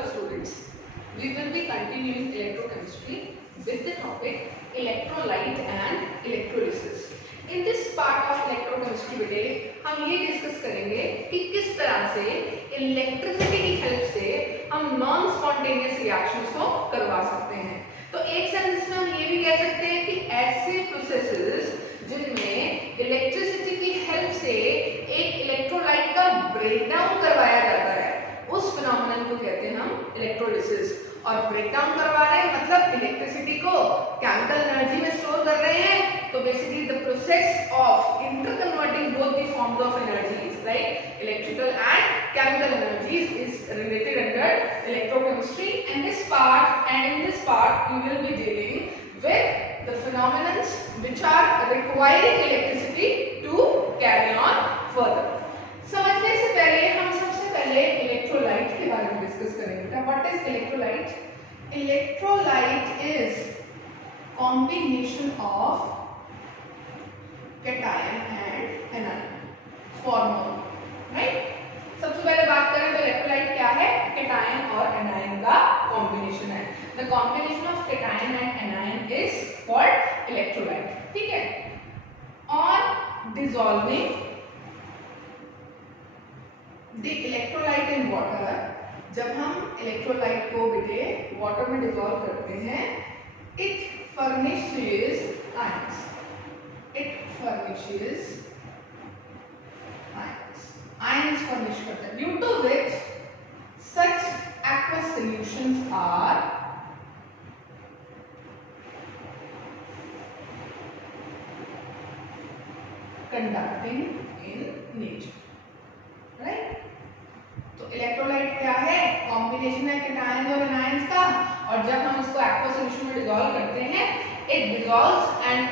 Hello students, we will be continuing electrochemistry with the topic electrolyte and electrolysis. In this part of electrochemistry बेटे हम ये discuss करेंगे कि किस तरह से इलेक्ट्रिसिटी की हेल्प से हम नॉन स्पॉन्टेनियस रिएक्शंस को करवा सकते हैं। तो एक सेंस में हम ये भी कह सकते हैं कि ऐसे प्रोसेसेस जिनमें इलेक्ट्रिसिटी की हेल्प से एक इलेक्ट्रोलाइट का ब्रेकडाउन करवाया जाता है, उस फिनोमेनन को कहते हैं हम इलेक्ट्रोलिसिस। और ब्रेकडाउन करवा रहे हैं मतलब इलेक्ट्रिसिटी को केमिकल एनर्जी में स्टोर कर रहे हैं। तो basically the process of interconverting both the forms of energies like electrical and chemical energies is related under electrochemistry. In this part we will be dealing with the phenomena which are requiring electricity to carry on further. समझने से पहले हम सबसे पहले electrolyte के बारे में discuss करेंगे। What is electrolyte? Electrolyte is combination of cation and anion form, right? सबसे पहले बात करें तो इलेक्ट्रोलाइट क्या है? केटायन और एनायन का कॉम्बिनेशन है। The combination of cation and anion is called electrolyte. ठीक है। On dissolving the electrolyte in water, जब हम इलेक्ट्रोलाइट को बेटे वाटर में डिसॉल्व करते हैं, it furnishes ions. Ions furnish करते हैं, due to which such aqueous solutions are conducting in nature, right? तो इलेक्ट्रोलाइट क्या है? कॉम्बिनेशन है केटायन और एनायंस का, और जब हम इसको aqueous solution में डिसॉल्व करते हैं, it dissolves and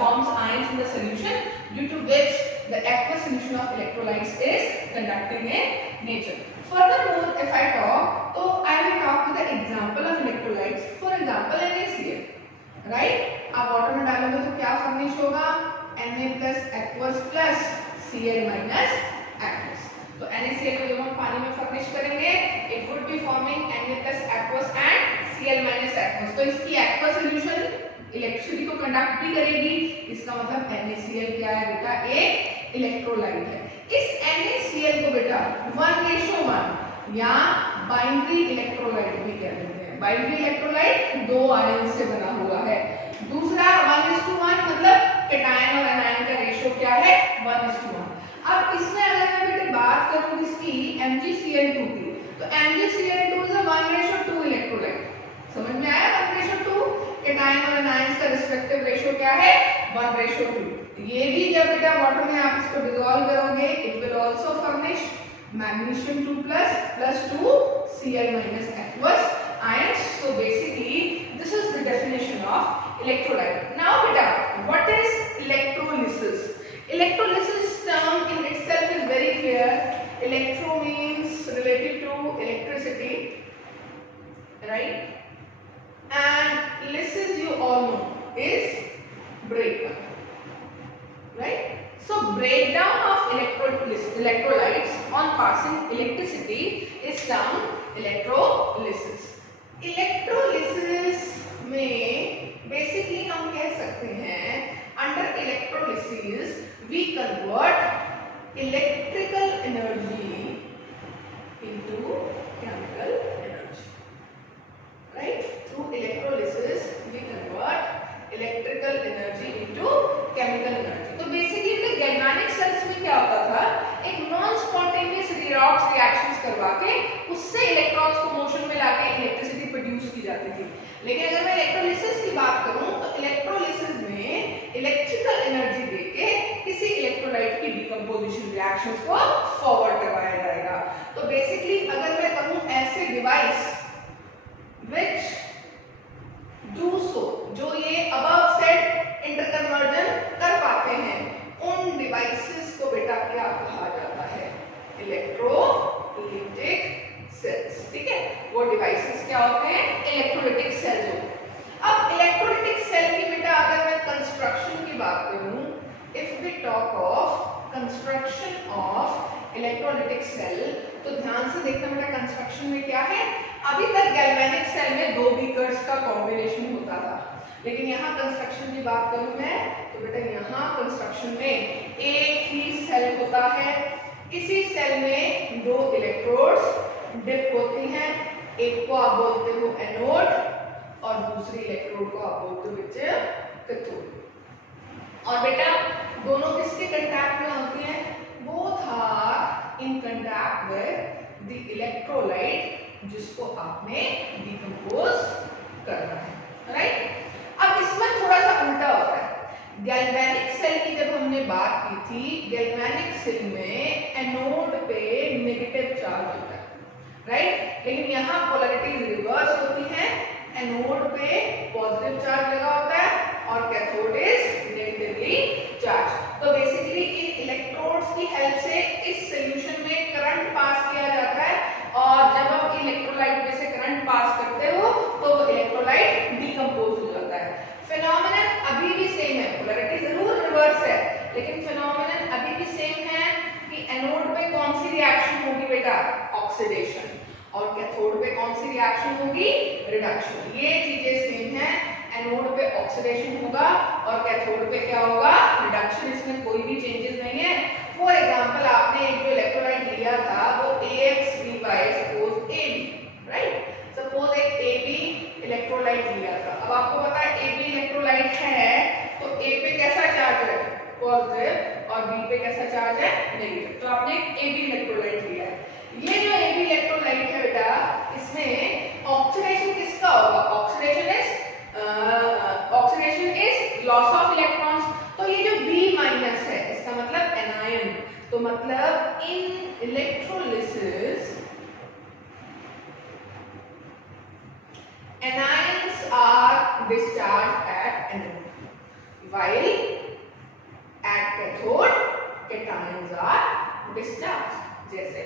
forms ions in the solution, due to which the aqueous solution of electrolytes is conducting in nature. Furthermore, if I talk, so I will talk with the example of electrolytes. For example, NaCl, right? आप water में डालोगे तो क्या furnish होगा? Na plus aqueous plus Cl minus aqueous. तो NaCl को जब हम पानी में फर्निश करेंगे, it would be forming Na plus aqueous and Cl minus aqueous. तो इसकी aqueous solution इलेक्ट्रिसिटी को कंडक्ट भी करेगी। इसका मतलब NaCl क्या है बेटा? एक इलेक्ट्रोलाइट है। इस NaCl को बेटा 1:1 या बाइनरी इलेक्ट्रोलाइट भी कहते हैं। बाइनरी इलेक्ट्रोलाइट दो आयन से बना हुआ है। दूसरा 1:1 मतलब केटायन और एनायन का रेशियो क्या है? 1:1। अब इसमें अगर मैं बेटे बात करूं इसकी MgCl2 की, तो MgCl2 इज 1:2 इलेक्ट्रोलाइट। समझ में आया? 1:2 केटायन और एनायंस का रिस्पेक्टिव रेशियो क्या है? 1:2। ये भी जब बेटा वाटर में आप इसको डिसॉल्व करोगे, it will also furnish magnesium 2+ plus 2 Cl minus aqueous ions. So basically this is the definition of electrolyte. Now beta, what is electrolysis? Electrolysis term in itself is very clear. Electro means related to electricity, right? And lysis you all know is breakdown, right? So breakdown of electrolytes on passing electricity is termed electrolysis. Electrolysis में basically हम कह सकते हैं under electrolysis we convert electrical energy into chemical energy, right? Through electrolysis we convert electrical energy into chemical energy. तो basically the galvanic cells में क्या होता था? एक नॉन स्पॉन्टेनियस redox reactions करवा के उससे इलेक्ट्रॉन्स को मोशन में लाके इलेक्ट्रिसिटी प्रोड्यूस की जाती थी। लेकिन अगर मैं इलेक्ट्रोलिसिस की बात करूं तो इलेक्ट्रोलिसिस में इलेक्ट्रिकल एनर्जी देके किसी इलेक्ट्रोलाइट की डिकम्पोजिशन रिएक्शंस को फॉरवर्ड करवाया जाएगा। तो बेसिकली अगर मैं कहूं ऐसे डिवाइस which do so, जो ये above said इंटरकन्वर्जन कर पाते हैं, उन डिवाइसेस को बेटा क्या कहा जाता है? Electrolytic cells. ठीक है, वो डिवाइसेस क्या होते हैं? इलेक्ट्रोलिटिक सेल्स होते हैं। अब इलेक्ट्रोलिटिक सेल की बेटा अगर मैं कंस्ट्रक्शन की बात करूं, if we talk of construction of electrolytic cell, तो ध्यान से देखना बेटा कंस्ट्रक्शन में क्या है? अभी तक गैल्वेनिक सेल में 2 बीकर्स का कॉम्बिनेशन होता था, लेकिन यहाँ कंस्ट्रक्शन की बात करूं मैं तो बेटा यहाँ कंस्ट्रक्शन में एक ही सेल होता है। इसी सेल में 2 इलेक्ट्रोड्स डिप होती हैं, एक को आप बोलते हो एनोड और दूसरी इलेक्ट्रोड को आप बोलते हो कैथोड। और बेटा दोनों किसके कांटेक्ट में होती हैं? Both are in contact with the electrolyte जिसको आपने डिकम्पोज करना है, राइट। अब इसमें थोड़ा सा उल्टा होता है। गैल्वेनिक सेल की जब हमने बात की थी, गैल्वेनिक सेल में एनोड पे नेगेटिव चार्ज होता है, राइट, लेकिन यहाँ पोलैरिटी रिवर्स होती है। एनोड पे पॉजिटिव चार्ज लगा होता है और कैथोड इज नेगेटिवली चार्ज। तो बेसिकली इन इलेक्ट्रोड्स की हेल्प से इस सॉल्यूशन में करंट पास किया जाता है, और जब आप इलेक्ट्रोलाइट में से करंट पास करते हो तो वो इलेक्ट्रोलाइट डिकम्पोज हो जाता है। फिनोमेनन अभी भी सेम है, पोलैरिटी जरूर रिवर्स है, लेकिन फिनोमेनन अभी भी सेम है कि एनोड पे कौन सी रिएक्शन होगी बेटा? ऑक्सीडेशन, और कैथोड पे कौन सी रिएक्शन होगी? रिडक्शन। ये चीजें सेम है, एनोड पे ऑक्सीडेशन होगा और कैथोड पे क्या होगा? रिडक्शन। इसमें कोई भी चेंजेस नहीं है। फॉर एग्जांपल आपने एक जो इलेक्ट्रोलाइट लिया था वो AXB by suppose AB, right. Suppose एक AB इलेक्ट्रोलाइट लिया था। अब आपको पता है AB इलेक्ट्रोलाइट है तो A पे कैसा चार्ज है? पॉजिटिव, और B पे कैसा चार्ज है? नेगेटिव। तो आपने एक AB इलेक्ट्रोलाइट लिया है। ये जो AB इलेक्ट्रोलाइट है बेटा, इसमें ऑक्सीडेशन किसका होगा? Oxidation is loss of electrons. तो ये जो B माइनस है इसका मतलब एनायन, तो मतलब इन electrolysis anions are discharged at anode, while at cathode cations are discharged। जैसे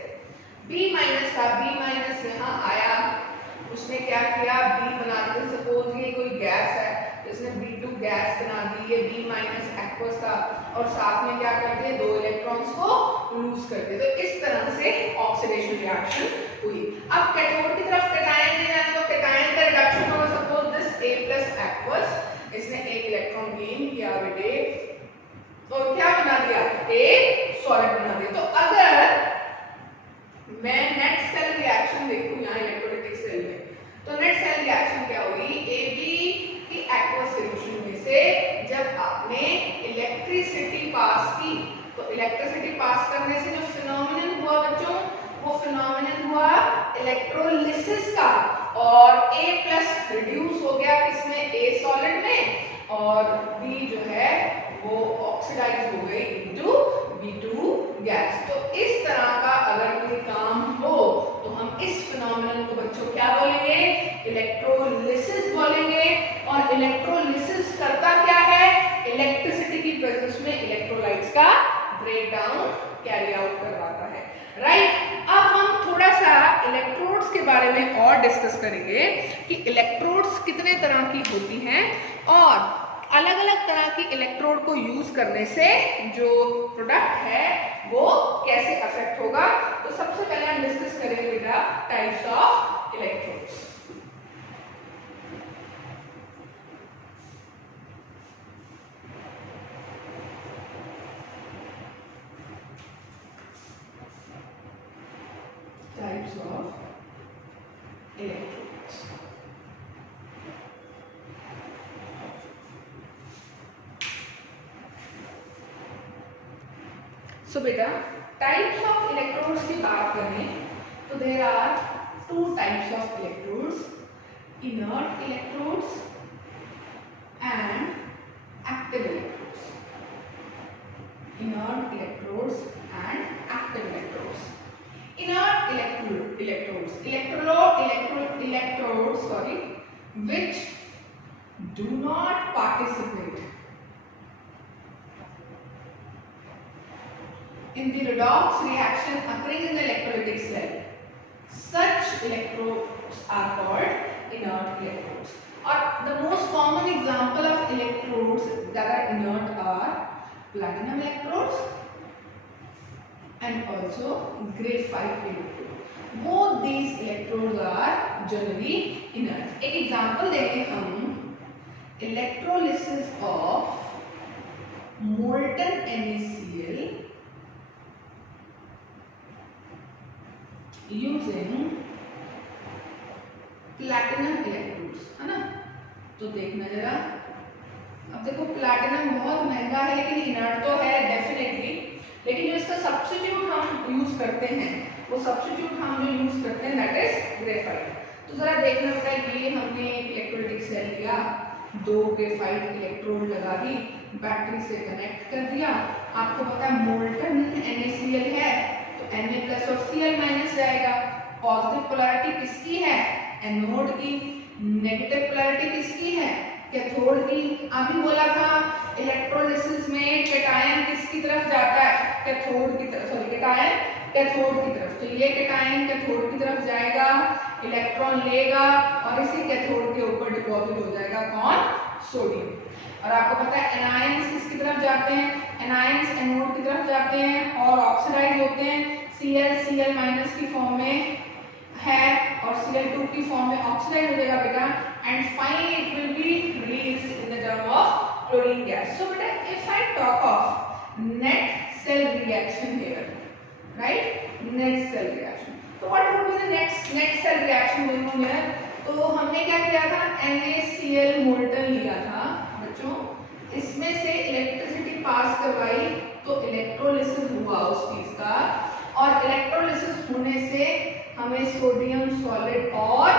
B माइनस था, B माइनस यहाँ आया, उसने क्या किया? B बना दिया। सपोज ये कोई गैस है, इसने B2 गैस बना दी, ये B माइनस एक्वस था, और साथ में क्या कर दिया? 2 इलेक्ट्रॉन्स को लूज कर दिया। तो इस तरह से ऑक्सीडेशन रिएक्शन हुई। अब कैथोड की तरफ कैटायन नहीं जाने, तो कैटायन का रिडक्शन होगा। सपोज दिस A+ एक्वस, इसने एक इलेक्ट्रॉन गेन किया बेटे, और क्या बना दिया? एक सॉलिड बना दिया। तो अगर मैं नेट सेल रिएक्शन देखूं यहाँ इलेक्ट्रोलाइटिक सेल में, तो नेट सेल रिएक्शन क्या होगी? AB की एक्वस सॉल्यूशन में से जब आपने इलेक्ट्रिसिटी पास की, तो इलेक्ट्रिसिटी पास करने से जो फिनोमेनन हुआ बच्चों, वो फिनोमेनन हुआ इलेक्ट्रोलिसिस का, और A+ रिड्यूस हो गया किसमें? A सॉलिड में, और B जो है वो ऑक्सीडाइज हो गई इनटू B2 गैस। तो इस तरह का अगर कोई काम हो तो हम इस फिनोमेनन को बच्चों क्या बोलेंगे? इलेक्ट्रोलिसिस बोलेंगे। और इलेक्ट्रोलिसिस करता क्या है? इलेक्ट्रिसिटी की प्रेजेंस में इलेक्ट्रोलाइट्स का ब्रेकडाउन कैरी आउट करवाता है, राइट। अब हम थोड़ा सा इलेक्ट्रोड्स के बारे में और डिस्कस करेंगे कि इलेक्ट्रोड्स कितने तरह की होती हैं और अलग अलग तरह की इलेक्ट्रोड को यूज करने से जो प्रोडक्ट है वो कैसे अफेक्ट होगा। तो सबसे पहले हम डिस्कस करेंगे बेटा types of electrodes. Types of electrodes. So बेटा टाइप्स ऑफ इलेक्ट्रोड्स की बात करें तो there are 2 types of electrodes, inert electrodes and active electrodes. Inert electrodes and active electrodes. Inert electrodes which do not participate in the redox reaction occurring in the electrolytic cell. Such electrodes are called inert electrodes. Or the most common example of electrodes that are inert are platinum electrodes and also graphite electrode. Both these electrodes are generally inert. एक example देंगे हम, electrolysis of molten NaCl using platinum electrodes, है ना। तो देखना जरा, अब देखो प्लैटिनम बहुत महंगा है लेकिन इनर्ट तो है डेफिनेटली, लेकिन जो इसका सब्स्टिट्यूट हम यूज करते हैं, वो सब्स्टिट्यूट हम जो यूज करते हैं दैट इज ग्रेफाइट। तो जरा देखना बेटा, ये हमने इलेक्ट्रोलाइटिक सेल लिया, 2 ग्रेफाइट इलेक्ट्रोड लगा दी, बैटरी से कनेक्ट कर दिया। आपको पता है मोल्टन NaCl है तो Na+ और Cl- जाएगा। पॉजिटिव पोलैरिटी किसकी है? एनोड की। नेगेटिव पोलैरिटी किसकी है? कैथोड की। अभी बोला था इलेक्ट्रोलिसिस में कैटायन किसकी तरफ जाता है? कैथोड की तरफ, सॉरी कैटायन कैथोड की तरफ। तो ये कैटायन कैथोड की तरफ जाएगा, इलेक्ट्रॉन लेगा और इसी कैथोड के ऊपर डिपॉजिट हो जाएगा कौन? सोडियम। और आपको पता है एनायंस किसकी तरफ जाते हैं? एनायंस एनोड की तरफ जाते हैं और ऑक्सीडाइज होते हैं। Cl की फॉर्म में है और Cl2 की फॉर्म में ऑक्सीडाइज हो जाएगा बेटा, and finally it will be released in the term of chlorine gas. So बेटा if I talk of net cell reaction here, right, net cell reaction, तो what would be the net cell reaction going on here? तो हमने क्या किया था, NaCl molten लिया था बच्चों, इसमें से इलेक्ट्रिसिटी पास करवाई तो इलेक्ट्रोलिसिस हुआ उस चीज का, और इलेक्ट्रोलिसिस होने से हमें सोडियम सॉलिड और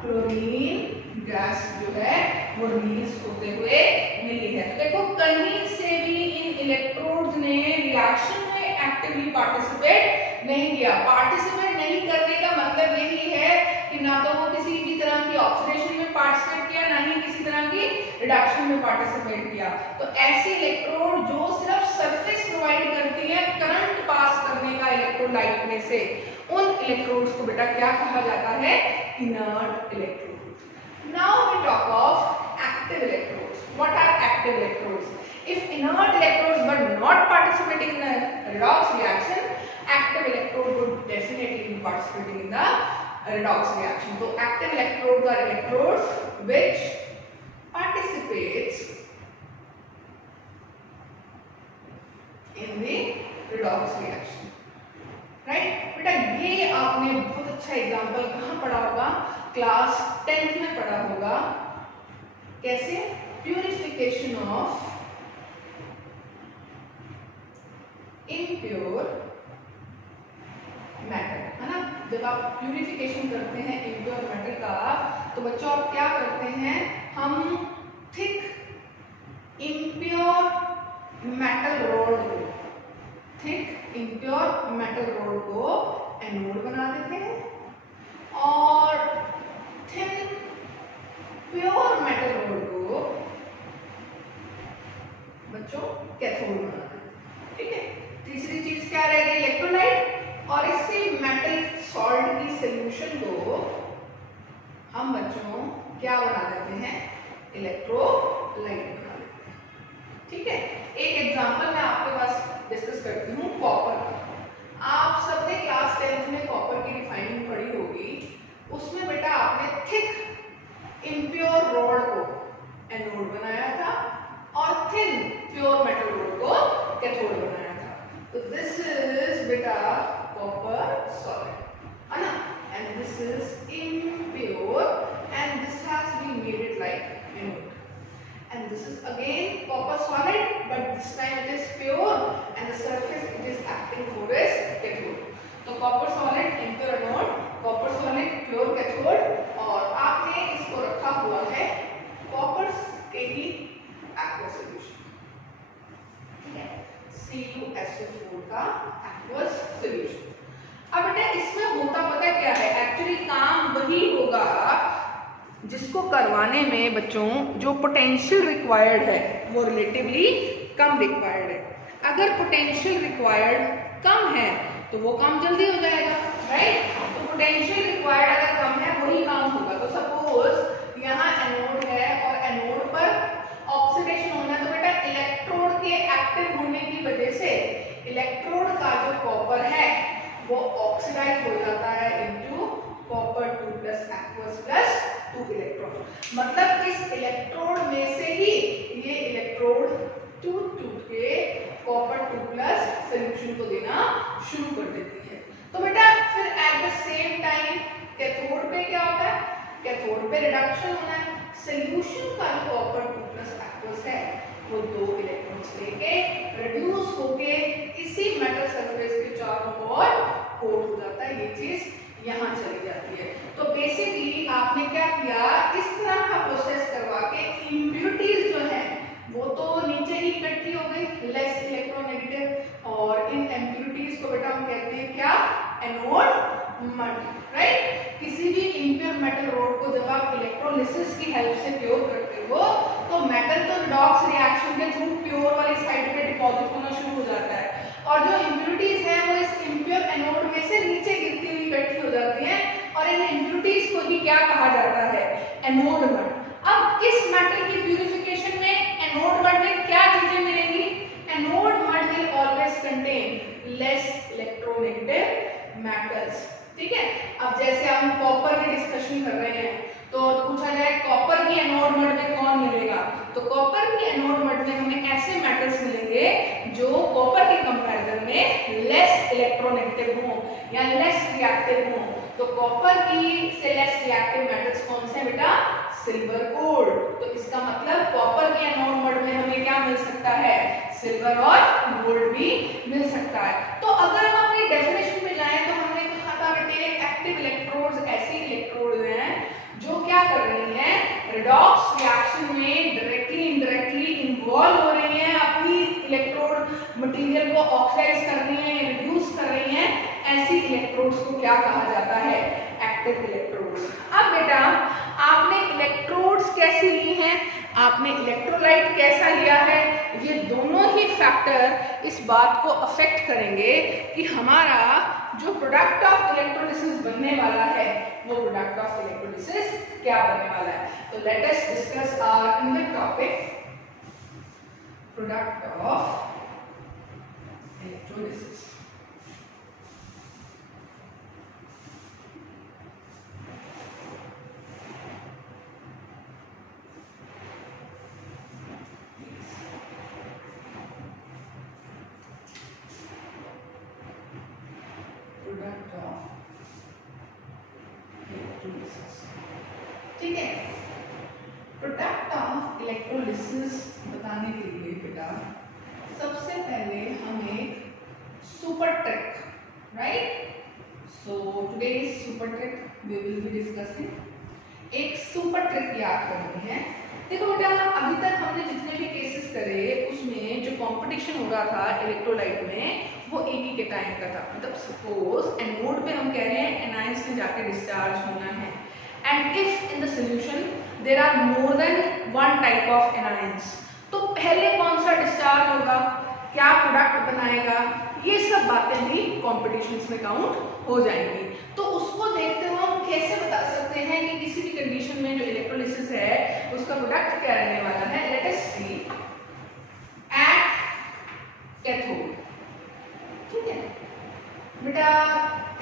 क्लोरीन गैस जो है वो रिलीज होते हुए मिली है। तो देखो कहीं से भी इन इलेक्ट्रोड्स ने रिएक्शन में एक्टिवली पार्टिसिपेट नहीं किया। पार्टिसिपेट नहीं करने का मतलब यही है कि ना तो वो किसी भी तरह की ऑक्सीडेशन में पार्टिसिपेट किया, ना ही किसी तरह की रिडक्शन में पार्टिसिपेट किया। तो ऐसी इलेक्ट्रोड जो सिर्फ सरफेस प्रोवाइड करती है करंट पास करने का इलेक्ट्रोलाइट में से, उन इलेक्ट्रोड्स को बेटा क्या कहा जाता है? Inert electrode. Now we talk of active electrodes. What are active electrodes? If inert electrodes were not participating in the redox reaction, active electrode would definitely be participating in the redox reaction. So active electrodes are electrodes which participates in the redox reaction. Right? बेटा ये आपने बहुत अच्छा example कहाँ पढ़ा होगा? Class 10th में पढ़ा होगा। कैसे? प्यूरिफिकेशन ऑफ इम्प्योर मेटल, है ना। जब आप प्यूरिफिकेशन करते हैं इम्प्योर मेटल का, तो बच्चों आप क्या करते हैं? हम थिक इम्प्योर मेटल रोड को, थिक इम्प्योर मेटल रोड को एनोड बना देते हैं और थिन प्योर मेटल रोड को बच्चों कैथोड बना देते हैं। ठीक है। तीसरी चीज क्या रह गई? इलेक्ट्रोलाइट। और इससे मेटल सॉल्ट की सॉल्यूशन को हम बच्चों क्या बना देते हैं? इलेक्ट्रोलाइट बना देते हैं। ठीक है। एक एग्जांपल मैं आपके पास डिस्कस करती हूँ कॉपर का। आप सबने क्लास 10th में कॉपर की रिफाइनिंग पढ़ी होगी। उसमें बेटा आपने थिक इम्प्योर रॉड को एनोड बनाया था और थिन प्योर मेटल रोड को कैथोड बनाया था। तो दिस इज बेटा कॉपर सॉलिड, है ना, and this is impure and this has been made it like anode, and this is again copper solid, but this time it is pure and the surface it is acting for is cathode. तो copper solid impure anode, copper solid pure cathode, और आपने इसको रखा हुआ है copper के ही aqueous solution, ठीक है, CuSO4 का aqueous solution। अब बेटा इसमें होता पता क्या है? एक्चुअली काम वही होगा जिसको करवाने में बच्चों जो पोटेंशियल रिक्वायर्ड है वो रिलेटिवली कम रिक्वायर्ड है। अगर पोटेंशियल रिक्वायर्ड कम है तो वो काम जल्दी हो जाएगा, राइट। तो पोटेंशियल रिक्वायर्ड अगर कम है वही काम होगा। तो सपोज यहाँ एनोड है और एनोड पर ऑक्सीडेशन होना है, तो बेटा इलेक्ट्रोड के एक्टिव होने की वजह से इलेक्ट्रोड का जो कॉपर है वो ऑक्सीडाइज हो जाता है into copper 2 plus aqueous electron, मतलब इस इलेक्ट्रोड में से ही ये इलेक्ट्रोड टूट के कॉपर 2+ सॉल्यूशन को देना शुरू कर देती है। तो बेटा फिर at the same time cathode पे क्या होता है, कैथोड पे रिडक्शन होना है, सॉल्यूशन का जो कॉपर 2+ एक्वस है वो 2 इलेक्ट्रॉन्स लेके रिड्यूस होके इसी मेटल सरफेस के चारों ओर कोट हो जाता है, ये चीज यहाँ चली जाती है। तो बेसिकली आपने क्या किया, इस तरह का प्रोसेस करवा के इम्प्योरिटीज जो है वो तो नीचे ही इकट्ठी हो गई, लेस इलेक्ट्रोनेगेटिव, और इन इम्प्योरिटीज को बेटा हम कहते हैं क्या, एनोड मड, राइट। किसी भी इम्प्योर मेटल रोड को जब आप इलेक्ट्रोलिसिस की हेल्प से प्योर करते हो तो मेटल तो रिडॉक्स रिएक्शन के थ्रू प्योर वाली साइड पे डिपॉजिट होना शुरू हो जाता है, और जो इम्प्योरिटीज हैं वो इस इम्प्योर एनोड में से नीचे गिरती हुई इकट्ठी हो जाती हैं, और इन इम्प्योरिटीज को ही क्या कहा जाता है, एनोड मड। अब इस मेटल की प्यूरिफिकेशन में एनोड मड में क्या चीजें मिलेंगी, anode mud will always contain less electronegative metals, ठीक है। अब जैसे हम कॉपर की डिस्कशन कर रहे हैं तो पूछा जाए कॉपर की एनोड मड में कौन मिलेगा, तो कॉपर की एनोड मड में हमें ऐसे मेटल्स मिलेंगे जो कॉपर के कंपैरिजन में लेस इलेक्ट्रोनेगेटिव हो या लेस रिएक्टिव हो। तो कॉपर की से लेस रिएक्टिव मेटल्स कौन से हैं बेटा, सिल्वर गोल्ड। तो इसका मतलब कॉपर के एनोड मड में हमें क्या मिल सकता है, सिल्वर और गोल्ड भी मिल सकता है। तो अगर हम अपनी डेफिनेशन में जाएं तो हमने कहा था बेटे एक्टिव इलेक्ट्रोड्स ऐसी इलेक्ट्रोड्स हैं जो क्या कर रही हैं, रिडॉक्स रिएक्शन में डायरेक्टली इनडायरेक्टली इन्वॉल्व हो रही हैं, अपनी इलेक्ट्रोड मटेरियल को ऑक्साइड कर रही हैं, रिड्यूस कर रही हैं, ऐसी इलेक्ट्रोड्स को क्या कहा जाता है, एक्टिव इलेक्ट्रोड्स। अब बेटा आपने इलेक्ट्रोड्स कैसी ली हैं, आपने इलेक्ट्रोलाइट कैसा लिया है, ये दोनों ही फैक्टर इस बात को अफेक्ट करेंगे कि हमारा जो प्रोडक्ट ऑफ इलेक्ट्रोलिसिस बनने वाला है वो प्रोडक्ट ऑफ इलेक्ट्रोलिसिस क्या बनने वाला है। तो let us discuss our another topic, product of electrolysis. ठीक है, प्रोडक्ट ऑफ इलेक्ट्रोलिसिस बताने के लिए बेटा सबसे पहले हमें super trick, right, so today's super trick we will be discussing, एक सुपर ट्रिक याद करनी है। देखो बेटा अभी तक हमने जितने भी केसेस करे उसमें जो कंपटीशन हो रहा था इलेक्ट्रोलाइट में वो एक ही केटायन का था, मतलब सपोज एनोड पे हम कह रहे हैं एनायंस में जाके डिस्चार्ज होना है, and if in the solution there are more than one type of anions, तो पहले कौन सा डिस्चार्ज होगा, क्या प्रोडक्ट बनाएगा, ये सब बातें भी कॉम्पिटिशन्स में काउंट हो जाएंगी। तो उसको देखते हुए हम कैसे बता सकते हैं कि किसी भी कंडीशन में जो इलेक्ट्रोलिसिस है उसका प्रोडक्ट क्या रहने वाला है। Let us see at cathode, ठीक है बेटा,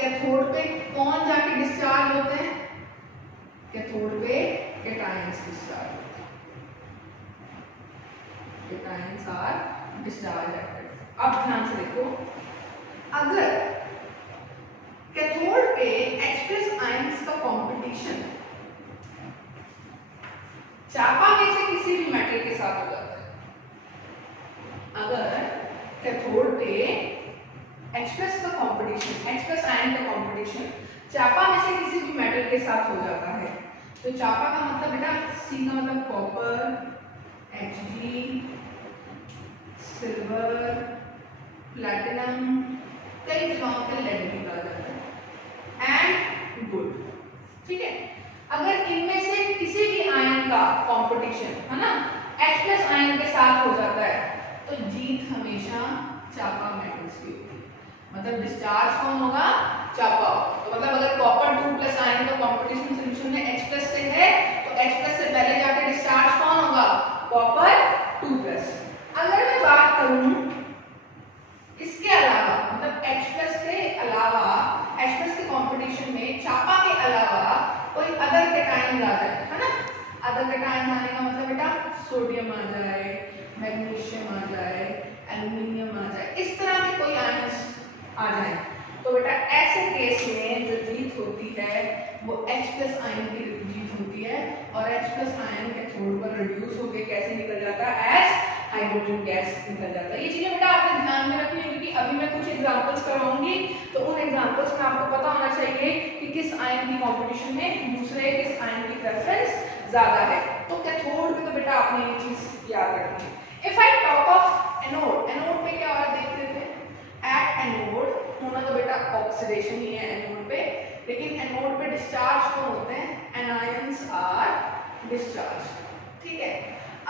कैथोड पे कौन जाके डिस्चार्ज होते हैं, कैथोड पे कैटायंस डिस्चार्ज होते हैं, कैटायंस आर डिस्चार्ज एक्टिव। अब ध्यान से देखो, अगर कैथोड पे H+ आयंस का कंपटीशन चापा में से किसी भी मेटल के साथ हो जाता है, अगर कैथोड पे H+ का कंपटीशन, H+ आयन का कंपटीशन चापा में से किसी भी मेटल के साथ हो जाता है, तो चापा का मतलब बेटा C का मतलब कॉपर, Hg, सिल्वर, प्लैटिनम, कई जगहों पर लेड भी कहा जाता है, एंड गुड, ठीक है। अगर इनमें से किसी भी आयन का कंपटीशन है ना H+ आयन के साथ हो जाता है तो जीत हमेशा चापा मेटल्स की होगी, मतलब डिस्चार्ज कौन होगा, चापा। तो मतलब अगर कॉपर 2+ आयन का कंपटीशन सॉल्यूशन में H+ से है तो H+ से पहले जाके डिस्चार्ज कौन होगा, कॉपर 2+। अगर मैं बात करूं इसके अलावा, मतलब H+ के अलावा, H+ के कंपटीशन में चापा के अलावा कोई अदर कैटायन आ जाए, है ना, अदर कैटायन आने का मतलब बेटा सोडियम आ जाए, मैग्नीशियम आ जाए, एल्युमिनियम आ जाए, इस तरह के कोई आयंस आ जाए तो बेटा ऐसे केस में जो जीत होती है वो H+ आयन की जीत होती है और H+ आयन कैथोड पर रिड्यूस होकर कैसे निकल जाता है एज हाइड्रोजन गैस निकल जाता है। ये चीजें बेटा आपने ध्यान में रखनी है क्योंकि अभी मैं कुछ एग्जांपल्स करवाऊंगी तो उन एग्जांपल्स में आपको पता होना चाहिए कि किस आयन की कंपटीशन में दूसरे किस आयन की प्रेफरेंस ज्यादा है। तो कैथोड में तो बेटा आपने ये चीज याद रखनी है। If I talk of anode, anode पे क्या हो रहा है देख लेते हैं। एट एनोड होना तो बेटा ऑक्सीडेशन ही है एनोड पे, लेकिन एनोड पे डिस्चार्ज कौन होते हैं, एनायंस आर डिस्चार्ज। ठीक है,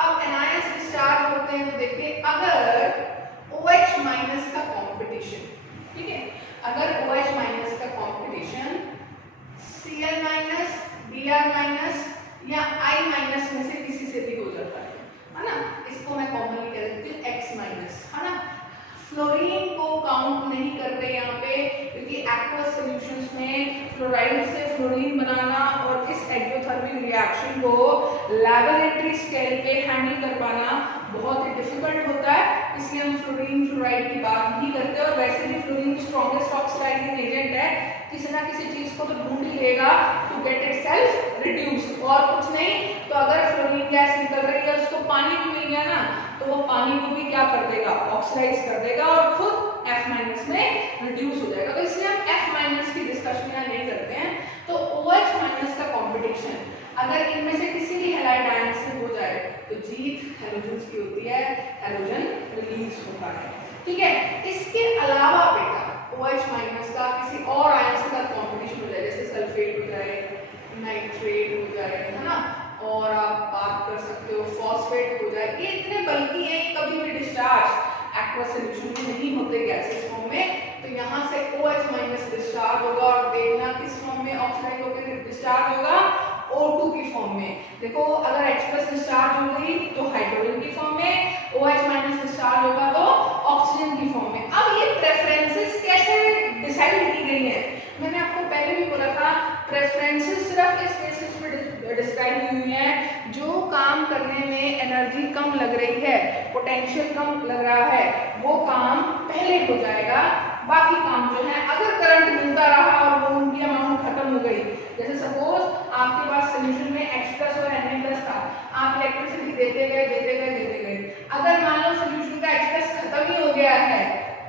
अब एनायंस डिस्चार्ज होते हैं तो देखिए अगर OH- का कंपटीशन, ठीक है, अगर OH- का कंपटीशन Cl-, Br- या I- में से किसी से भी हो जाता है ना, इसको मैं कॉमनली कह देती हूँ X-, है ना। फ्लोरीन को काउंट नहीं करते यहाँ पे क्योंकि एक्वस सॉल्यूशंस में फ्लोराइड से फ्लोरीन बनाना और इस एक्सोथर्मिक रिएक्शन को लैबोरेटरी स्केल पे हैंडल कर पाना बहुत ही डिफिकल्ट होता है, इसलिए हम फ्लोरीन फ्लोराइड की बात नहीं करते। और वैसे भी फ्लोरीन स्ट्रॉन्गेस्ट ऑक्सीडाइजिंग एजेंट है, किसी ना किसी चीज को तो ढूंढ ही लेगा टू गेट इटसेल्फ रिड्यूस्ड, और कुछ नहीं तो अगर फ्लोरीन गैस निकल रही है उसको पानी भी मिल गया ना तो वो पानी को भी क्या कर देगा, ऑक्सीडाइज कर देगा और खुद F- में रिड्यूस हो जाएगा। तो इसलिए हम F- की डिस्कशन यहाँ नहीं करते हैं। तो OH- का कंपटीशन अगर इनमें से किसी भी हैलाइड आयन से हो जाए तो जीत हैलोजन्स की होती है, हैलोजन रिलीज होता है। ठीक है, इसके अलावा बेटा OH- का किसी और आयन के साथ कंपटीशन हो जाए, जैसे सल्फेट हो जाए, नाइट्रेट हो जाए, है ना, और आप बात कर सकते हो फॉस्फेट हो जाए, ये इतने बल्कि हैं ये कभी भी डिस्चार्ज एक्वस सॉल्यूशन में नहीं होते गैसेस फॉर्म में, तो यहाँ से OH- डिस्चार्ज होगा और देखना किस फॉर्म में ऑक्सीडाइज होकर डिस्चार्ज होगा, O2 की फॉर्म में। देखो अगर H+ डिस्चार्ज हो गई तो हाइड्रोजन की फॉर्म में, OH- डिस्चार्ज होगा तो ऑक्सीजन की फॉर्म में। अब ये प्रेफरेंसेस कैसे डिसाइड की गई है, मैंने आपको पहले भी बोला था प्रेफरेंसेस सिर्फ इस बेसिस पे डिसाइड हुई है जो काम करने में एनर्जी कम लग रही है, पोटेंशियल कम लग रहा है, वो काम पहले हो जाएगा, बाकी काम जो है अगर करंट मिलता रहा और वो उनकी अमाउंट खत्म हो गई, जैसे सपोज आपके पास सॉल्यूशन में H+ और Na+ था, आप इलेक्ट्रिसिटी देते गए, अगर मान लो सॉल्यूशन का H+ खत्म ही हो गया है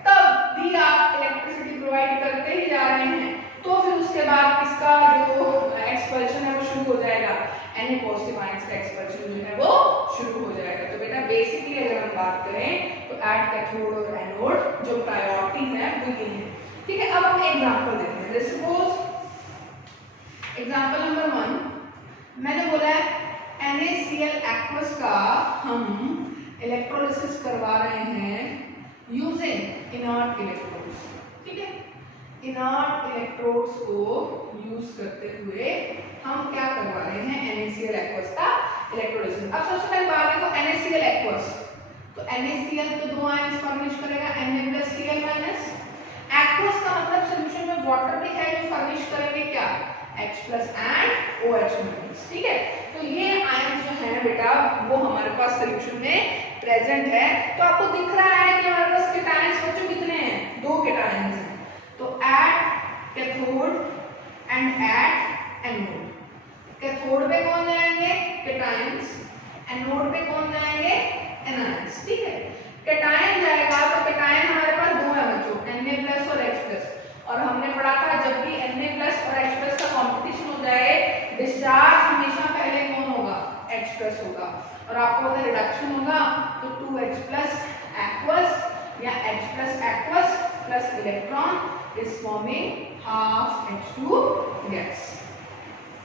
तब भी आप इलेक्ट्रिसिटी प्रोवाइड करते ही जा रहे हैं, तो फिर उसके बाद इसका जो एक्सपल्शन है वो शुरू हो जाएगा, Na+ आयंस का एक्सपल्शन जो है वो शुरू हो जाएगा। तो बेटा बेसिकली अगर हम बात करें तो एट कैथोड और एनोड जो प्रायोरिटी है वो ये है। ठीक है, अब हम एग्जांपल देखते हैं। सपोज एग्जांपल नंबर 1 मैंने बोला है NaCl एक्वस का हम इलेक्ट्रोलिसिस करवा रहे हैं यूजिंग इनर्ट इलेक्ट्रोड्स। ठीक है, इनर्ट इलेक्ट्रोड्स को यूज करते हुए हम क्या करवा रहे हैं, NaCl एक्वस का इलेक्ट्रोलिसिस। अब सबसे पहले बात देखो NaCl एक्वस, तो NaCl तो दो आयंस फर्निश करेगा Na+Cl-। एक्वस का मतलब सॉल्यूशन में वाटर भी है जो फर्निश करेंगे क्या, H+ एंड OH-। ठीक है, तो ये आयंस जो है बेटा वो हमारे पास सॉल्यूशन में प्रेजेंट है। तो आपको दिख रहा है कि हमारे पास कैटायंस बच्चों कितने हैं, दो कैटायंस हैं। तो at cathode and at anode, cathode पे कौन जाएंगे, कैटायंस, एनोड पे कौन जाएंगे, एनायंस। ठीक है, कैटायन जाएगा तो कैटायन हमारे पास दो है बच्चों, Na+ और H+, और हमने पढ़ा था जब भी Na+ और H+ का कंपटीशन हो जाए डिस्चार्ज हमेशा पहले कौन होगा, H+ होगा, और आपको अगर रिडक्शन होगा तो 2H+ एक्वस या H+ aqueous plus electron is forming half H2 gas,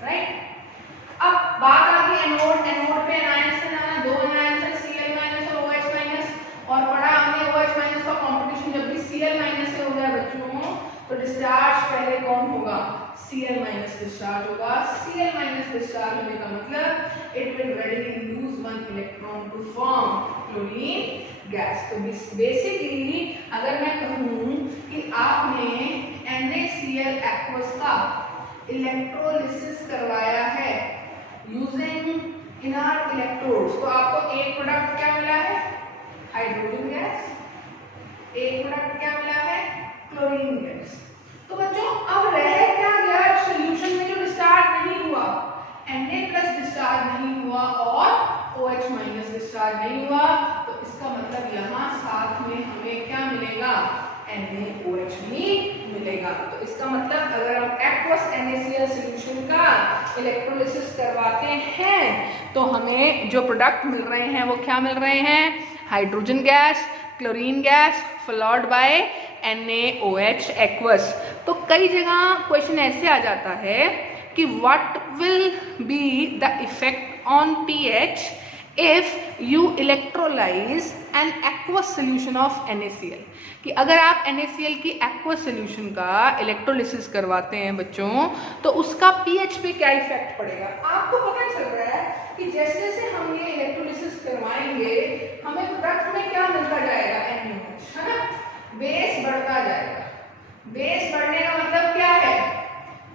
right. अब बात आ गई एनोड, एनोड पे एनायंस से जाना, दो एनायंस है Cl- और OH-, और पढ़ा हमने OH- का कंपटीशन जब भी Cl- से हो गया बच्चों तो डिस्चार्ज पहले कौन होगा, Cl- डिस्चार्ज होगा। Cl- डिस्चार्ज होने का मतलब it will readily lose one electron to form chlorine gas. तो बेसिकली अगर मैं कहूं कि आपने NaCl एक्वस का इलेक्ट्रोलिसिस करवाया है यूजिंग इलेक्ट्रोड्स, तो आपको एक प्रोडक्ट क्या मिला है, हाइड्रोजन गैस, एक प्रोडक्ट क्या मिला है, क्लोरीन गैस। तो बच्चों अब रह क्या गया, सॉल्यूशन में जो डिस्चार्ज नहीं हुआ, Na+ डिस्चार्ज नहीं हुआ और OH- डिस्चार्ज नहीं हुआ, तो इसका मतलब यहाँ साथ में हमें क्या मिलेगा, NaOH भी मिलेगा। तो इसका मतलब अगर हम एक्वस NaCl सॉल्यूशन का इलेक्ट्रोलिसिस करवाते हैं तो हमें जो प्रोडक्ट मिल रहे हैं वो क्या मिल रहे हैं, hydrogen gas, chlorine gas followed by NaOH aqueous. तो कई जगह क्वेश्चन ऐसे आ जाता है कि what will be the effect on pH if you electrolysed an aqueous solution of NaCl, कि अगर आप NaCl की एक्वस सोल्यूशन का इलेक्ट्रोलिसिस करवाते हैं बच्चों तो उसका pH पे क्या इफेक्ट पड़ेगा। आपको पता चल रहा है कि जैसे जैसे हम ये इलेक्ट्रोलिसिस करवाएंगे हमें प्रोडक्ट में क्या मिलता जाएगा, NaOH, है ना, बेस बढ़ता जाएगा। बेस बढ़ने का मतलब क्या है,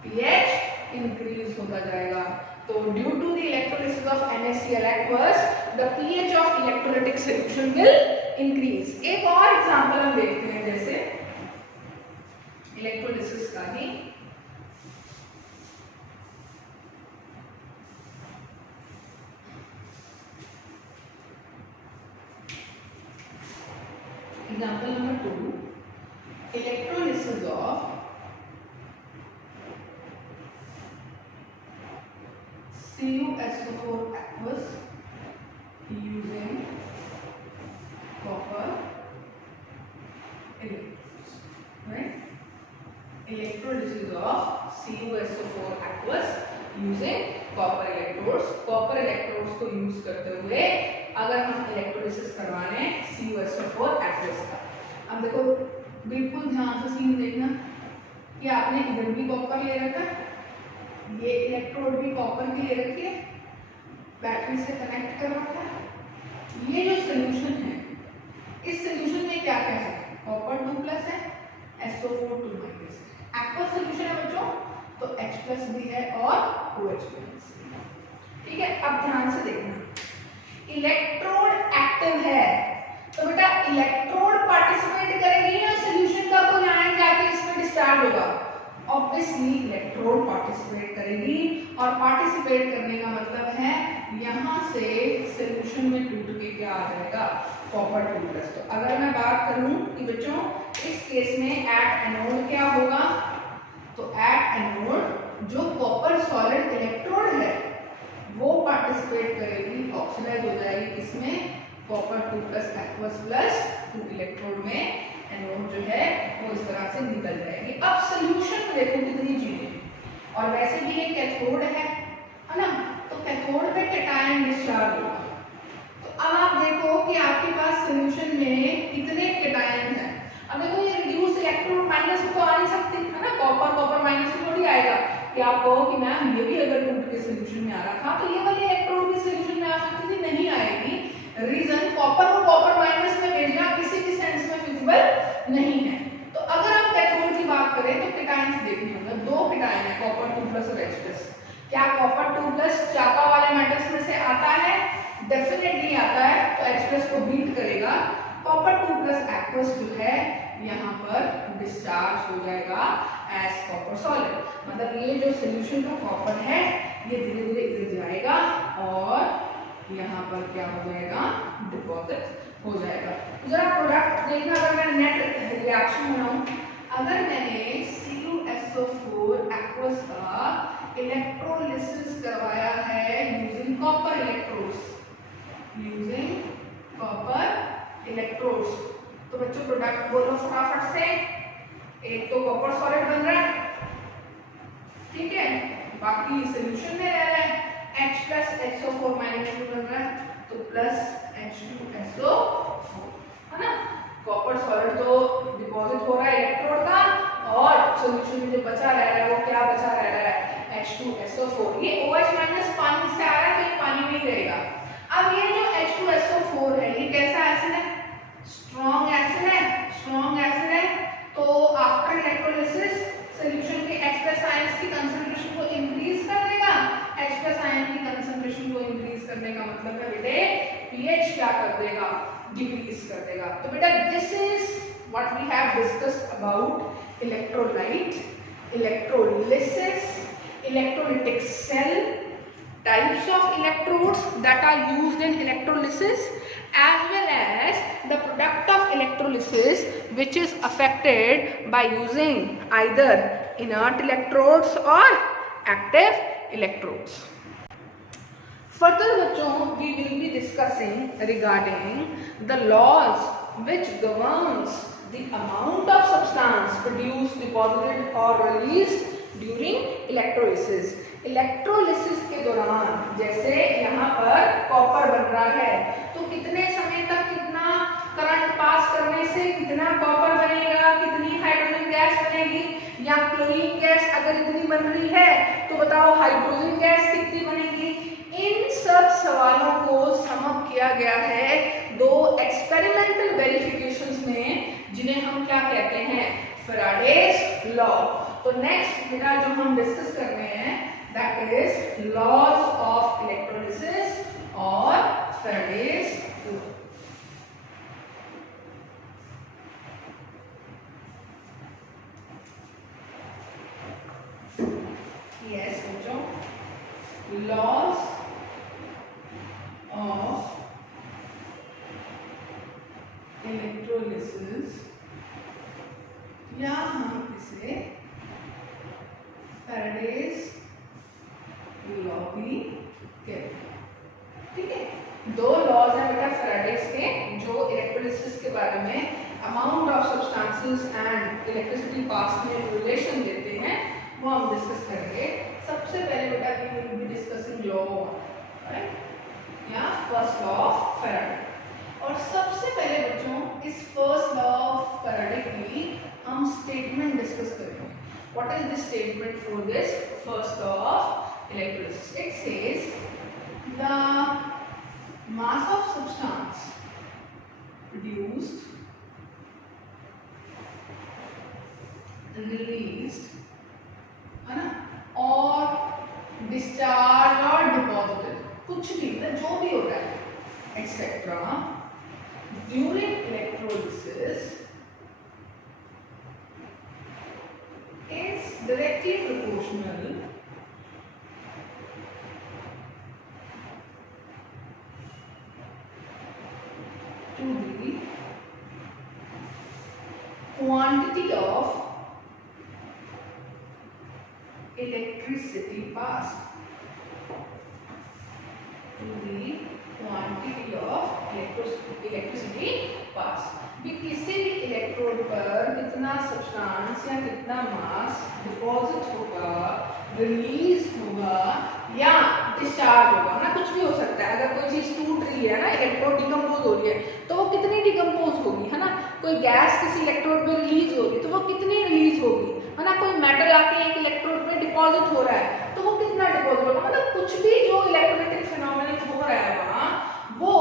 pH इंक्रीज होता जाएगा। तो due to the electrolysis of NaCl aqueous the pH of electrolytic solution will increase. एक और एग्जांपल हम देखते हैं, जैसे इलेक्ट्रोलिसिस का ही example number 2, electrolysis of CuSO4 aqueous using copper electrodes, right? Electrolysis of CuSO4 aqueous using copper electrodes. Copper electrodes को use करते हुए अगर हम इलेक्ट्रोलिसिस करवाने CuSO4 aqueous का, अब देखो बिल्कुल ध्यान से सीन देखना कि आपने इधर भी कॉपर ले रखा, ये इलेक्ट्रोड भी कॉपर की ले रखी है, बैटरी से कनेक्ट कर रखा है। ये जो सोल्यूशन है, इस सोल्यूशन में क्या क्या है, कॉपर 2+ है, SO4 2- है। एक्वस सोल्यूशन है बच्चों, तो H+ भी है और OH भी है। ठीक है, अब ध्यान से देखना, इलेक्ट्रोड एक्टिव है तो बेटा इलेक्ट्रोड पार्टिसिपेट करेगी ना सोल्यूशन का, कोई आयन जाके इसमें डिस्चार्ज होगा, ऑब्वियसली इलेक्ट्रोड पार्टिसिपेट करेगी। और पार्टिसिपेट करने का मतलब है यहाँ से सोल्यूशन में टूट के क्या आ जाएगा, कॉपर 2+। तो अगर मैं बात करूं कि बच्चों इस केस में एट एनोड क्या होगा, तो एट एनोड जो कॉपर सॉलिड इलेक्ट्रोड है वो पार्टिसिपेट करेगी, ऑक्सीडाइज हो जाएगी किसमें, कॉपर 2+ एक्वस प्लस 2 इलेक्ट्रोड में, एनोड जो है वो इस तरह से निकल जाएगी। अब सोल्यूशन में देखो कितनी चीजें, और वैसे भी ये कैथोड है ना, तो कैथोड पे कैटायन डिस्चार्ज होगा। तो अब आप देखो कि आपके पास सोल्यूशन में कितने कैटायन हैं। अब देखो ये रिड्यूस इलेक्ट्रोड माइनस तो आ नहीं सकती है ना, कॉपर कॉपर माइनस थोड़ी आएगा कि आप कहो कि मैम ये भी अगर टूट के सोल्यूशन में आ रहा था तो ये वाली इलेक्ट्रोड भी सोल्यूशन में आ सकती थी, नहीं आएगी। रीजन कॉपर को कॉपर माइनस में भेजना किसी भी सेंस में फिजिबल नहीं है। तो अगर हम कैथोड की बात करें तो कैटायंस देखने होंगे, दो कैटायन है कॉपर 2+ और H+। क्या कॉपर 2+ चापा वाले मेटल्स में से आता है, डेफिनेटली आता है, तो H+ को बीट करेगा। कॉपर 2+ एक्वस जो है यहाँ पर डिस्चार्ज हो जाएगा एज कॉपर सॉलिड, मतलब ये जो सोल्यूशन का कॉपर है ये धीरे धीरे गिर जाएगा और यहाँ पर क्या हो जाएगा, डिपॉजिट हो जाएगा। जरा प्रोडक्ट देखना, अगर मैं नेट रिएक्शन बनाऊं, अगर मैंने CuSO4 एक्वस का इलेक्ट्रोलिसिस करवाया है using copper electrodes, using copper electrodes, तो बच्चों प्रोडक्ट बोलो फटाफट से, एक तो कॉपर सॉलिड बन रहा है, ठीक है, बाकी सोल्यूशन में रह रहा है, H+ SO4 माइनस बन रहा है, तो प्लस H2SO4, है ना। कॉपर सॉलिड तो डिपॉजिट हो रहा है इलेक्ट्रोड का, और सोल्यूशन में जो बचा रह रहा है वो क्या बचा रह रहा है, H2SO4। ये OH- पानी से आ रहा है तो ये पानी में ही रहेगा। अब ये जो H2SO4 है ये कैसा एसिड है, स्ट्रॉन्ग एसिड है, स्ट्रॉन्ग एसिड है, तो आफ्टर इलेक्ट्रोलिसिस सोल्यूशन के H+ आयंस की कंसंट्रेशन को इंक्रीज कर देगा। H+ आयन की कंसंट्रेशन को इंक्रीज करने का मतलब है बेटे pH क्या कर देगा, डिक्रीज कर देगा। तो बेटा this is what we have discussed about electrolyte, electrolysis, electrolytic cell, types of electrodes that are used in electrolysis, as well as the product of electrolysis which is affected by using either inert electrodes or active electrodes. Further बच्चों, we will be discussing regarding the laws which governs the amount of substance produced, deposited or released during electrolysis. Electrolysis के दौरान जैसे यहाँ पर copper बन रहा है, तो कितने समय तक कितना करंट पास करने से कितना कॉपर बनेगा, कितनी हाइड्रोजन गैस बनेगी, या क्लोरीन गैस अगर इतनी बन रही है तो बताओ हाइड्रोजन गैस कितनी बनेगी। इन सब सवालों को समअप किया गया है दो एक्सपेरिमेंटल वेरिफिकेशंस में, जिन्हें हम क्या कहते हैं, फैराडेज लॉ। तो नेक्स्ट बेटा जो हम डिस्कस कर रहे हैं that is laws of electrolysis or Faraday's law. Yes, बच्चों, laws of electrolysis या हम इसे Faraday's लॉ भी कहते हैं। ठीक है, दो लॉज हैं बेटा फैराडेज के जो इलेक्ट्रोलिसिस के बारे में amount of substances and electricity pass में रिलेशन देते हैं, वो हम डिस्कस करेंगे। सबसे पहले बेटा we will be discussing law, right, या फर्स्ट लॉ ऑफ फैराडे। और सबसे पहले बच्चों इस फर्स्ट लॉ ऑफ फैराडे की हम स्टेटमेंट डिस्कस करेंगे। What is the statement for this first law of electrolysis? It says the mass of substance produced, released, है ना, और discharged और deposited, कुछ भी मतलब जो भी होता है etc. during electrolysis is directly proportional to the quantity of electricity passed, to the quantity of electricity passed। भी किसी भी इलेक्ट्रोड पर कितना सब्सटेंस या कितना मास डिपॉजिट होगा, रिलीज होगा या डिस्चार्ज होगा ना, कुछ भी हो सकता है। अगर कोई चीज टूट रही है ना, इलेक्ट्रोड डिकम्पोज हो रही है, तो वो कितनी डिकम्पोज होगी, है ना। कोई गैस किसी इलेक्ट्रोड में रिलीज होगी तो वो कितनी रिलीज होगी, है ना। कोई मेटल आके एक इलेक्ट्रोड में डिपॉजिट हो रहा है तो वो कितना डिपॉजिट होगा। मतलब कुछ भी जो इलेक्ट्रोलाइटिक फिनोमेनन हो रहा है वहां, वो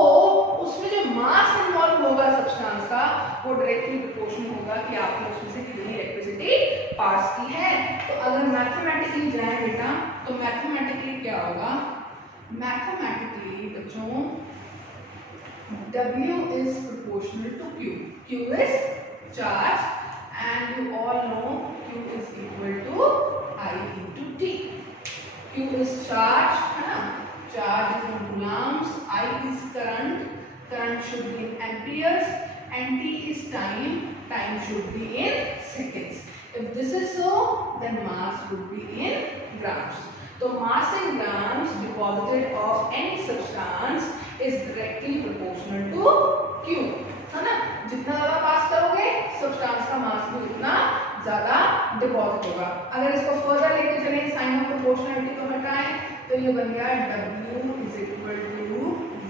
उसमें जो मास इन्वॉल्व होगा सब्सटेंस का, वो डायरेक्टली प्रोपोर्शनल होगा कि आपने उसमें से कितनी इलेक्ट्रिसिटी पास की है। तो अगर मैथमेटिकली जाए बेटा, तो मैथमेटिकली क्या होगा, मैथमेटिकली बच्चों W is proportional to Q. Q is charge and you all know Q is equal to I into T. Q is charge, है ना, charge is in coulombs, I is current, current should be in amperes, and T is time, time should be in seconds. If this is so, then mass would be in grams. So mass in grams deposited of any substance is directly proportional to Q, है ना। जितना ज्यादा पास करोगे substance का मास भी उतना ज्यादा deposit होगा। अगर इसको फर्दर लेके चलें, साइन ऑफ प्रोपोर्शनलिटी को हटाएं, तो ये बन गया W is equal to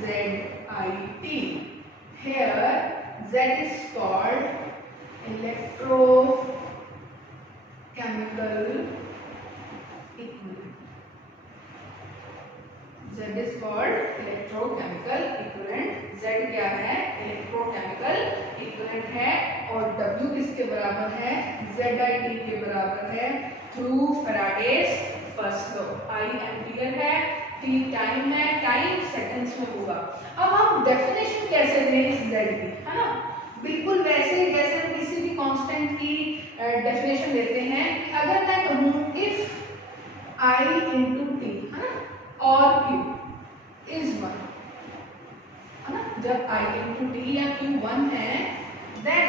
ZIT. Here Z is called electrochemical equivalent. Z is called electrochemical equivalent. Z क्या है, electrochemical equivalent है, और W किसके बराबर है, ZIT के बराबर है, through Faraday's first law. I ampere है, टी टाइम है, टाइम सेकंड्स में होगा। अब हम डेफिनेशन कैसे दें z की, है ना, बिल्कुल वैसे जैसे हम किसी भी कांस्टेंट की डेफिनेशन देते हैं। अगर मैं कहूँ इफ I into t, है ना, और q is 1, है ना, जब I into t या q 1 है then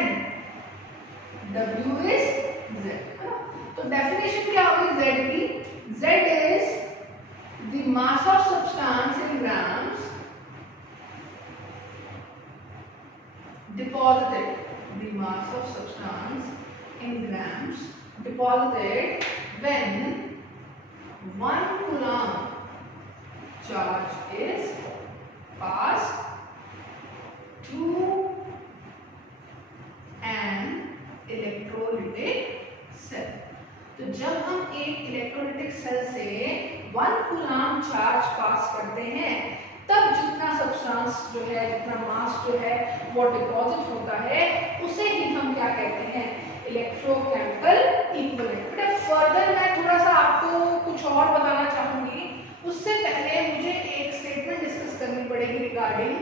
w is z, है ना। तो डेफिनेशन क्या होगी z की? z is the mass of substance in grams deposited, the mass of substance in grams deposited when 1 coulomb charge is passed through an electrolytic cell। तो जब हम एक इलेक्ट्रोलाइटिक सेल से 1 कूलम्ब चार्ज पास करते हैं तब जितना सब्सटेंस जो है, जितना मास जो है वो डिपॉजिट होता है उसे ही हम क्या कहते हैं? Electrochemical equivalent. बेटा फर्दर मैं थोड़ा सा आपको कुछ और बताना चाहूंगी, उससे पहले मुझे एक स्टेटमेंट डिस्कस करनी पड़ेगी रिगार्डिंग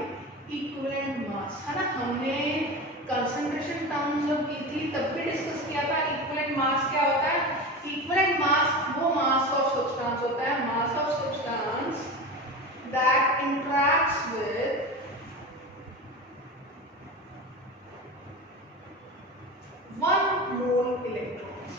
इक्विवेलेंट मास, है ना। हमने कंसंट्रेशन टर्म्स जब की थी तब भी डिस्कस किया था इक्विवेलेंट मास क्या होता है। इक्विवेलेंट मास वो मास ऑफ सब्सटेंस होता है, मास of substance that interacts with one mole electrons,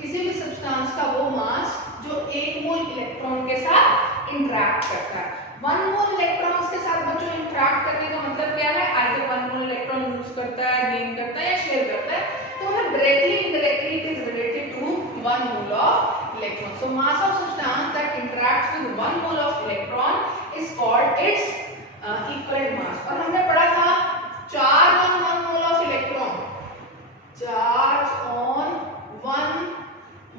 किसी भी सब्सटेंस का वो मास जो 1 मोल इलेक्ट्रॉन के साथ इंटरैक्ट करता है। 1 मोल इलेक्ट्रॉन्स के साथ बच्चों इंटरैक्ट करने का मतलब क्या है? आइदर 1 मोल इलेक्ट्रॉन लूज करता है, गेन करता है या शेयर करता है। तो मतलब directly indirectly it is related to 1 mole of electron. So mass of substance that interacts with 1 mole of electron is called its equivalent mass. और हमने पढ़ा था charge on 1 mole of electron, charge on 1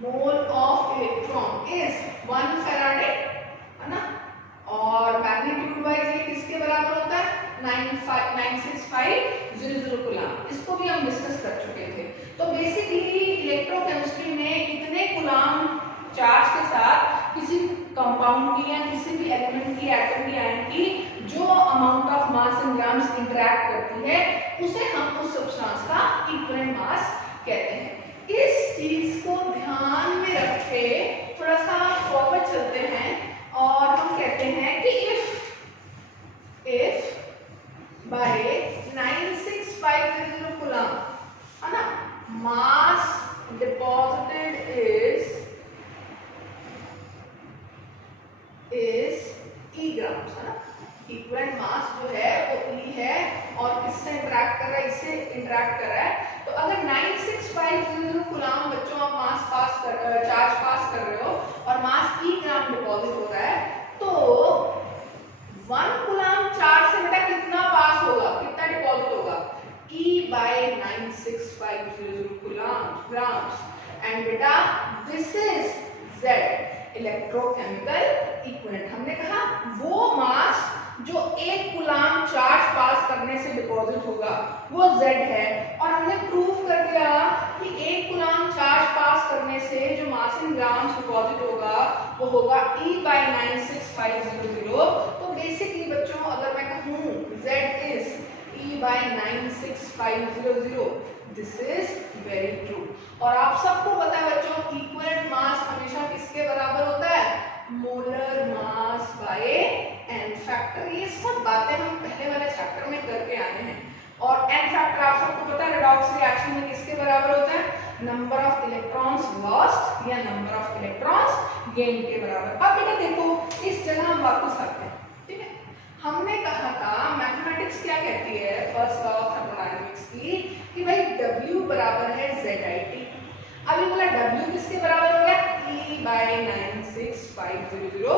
mole of electron is 1 Faraday, है ना, और magnitude wise ये किसके बराबर होता है? 96500 कूलम्ब। इसको भी हम डिस्कस कर चुके थे। तो बेसिकली इलेक्ट्रोकेमिस्ट्री में इतने कूलम्ब चार्ज के साथ किसी कंपाउंड की या किसी भी एलिमेंट की, एटम की, आयन की जो amount of mass in grams interact करती है उसे हम उस सब्सटेंस का इक्विवेलेंट मास कहते हैं। इस चीज को ध्यान में रखे थोड़ा सा फॉरवर्ड चलते हैं और हम कहते हैं कि इफ बाय 9650 कूलम्ब, है ना, मास डिपॉजिटेड इज ई ग्राम्स, है ना। इक्विवेलेंट मास जो है वो ई है और किससे इंटरैक्ट कर रहा है? इससे इंटरैक्ट कर रहा है। तो अगर 9650 कूलम्ब बच्चों आप मास पास कर चार्ज पास कर रहे हो और मास ई ग्राम डिपॉजिट हो रहा है तो 1 कूलम्ब चार्ज से बेटा कितना पास होगा, कितना डिपॉजिट होगा? E by 9650 grams and बेटा this is Z electrochemical equivalent. हमने कहा वो मास जो 1 कूलम्ब चार्ज पास करने से डिपॉजिट होगा वो Z है, और हमने प्रूव कर दिया कि 1 कूलम्ब चार्ज पास करने से जो मास इन ग्राम्स डिपॉजिट होगा वो होगा E by 96500। तो बेसिकली बच्चों अगर मैं कहूँ Z is E by 96500, this is very true. और आप सबको पता है बच्चों इक्विवेलेंट मास हमेशा किसके बराबर होता है? Molar mass by n factor. ये सब बातें हम पहले वाले चैप्टर में करके आए हैं। और n फैक्टर आप सबको पता है रेडॉक्स रिएक्शन में किसके बराबर होता है? नंबर ऑफ इलेक्ट्रॉन्स लॉस्ट या नंबर ऑफ इलेक्ट्रॉन्स गेन के बराबर। अब बेटा देखो इस जगह हम वापस आते हैं, ठीक है। हमने कहा था मैथमेटिक्स क्या कहती है, फर्स्ट लॉ ऑफ थर्मोडायनामिक्स की, कि भाई W बराबर है ZIT। अभी बोला W किसके बराबर हो गया? E by 9650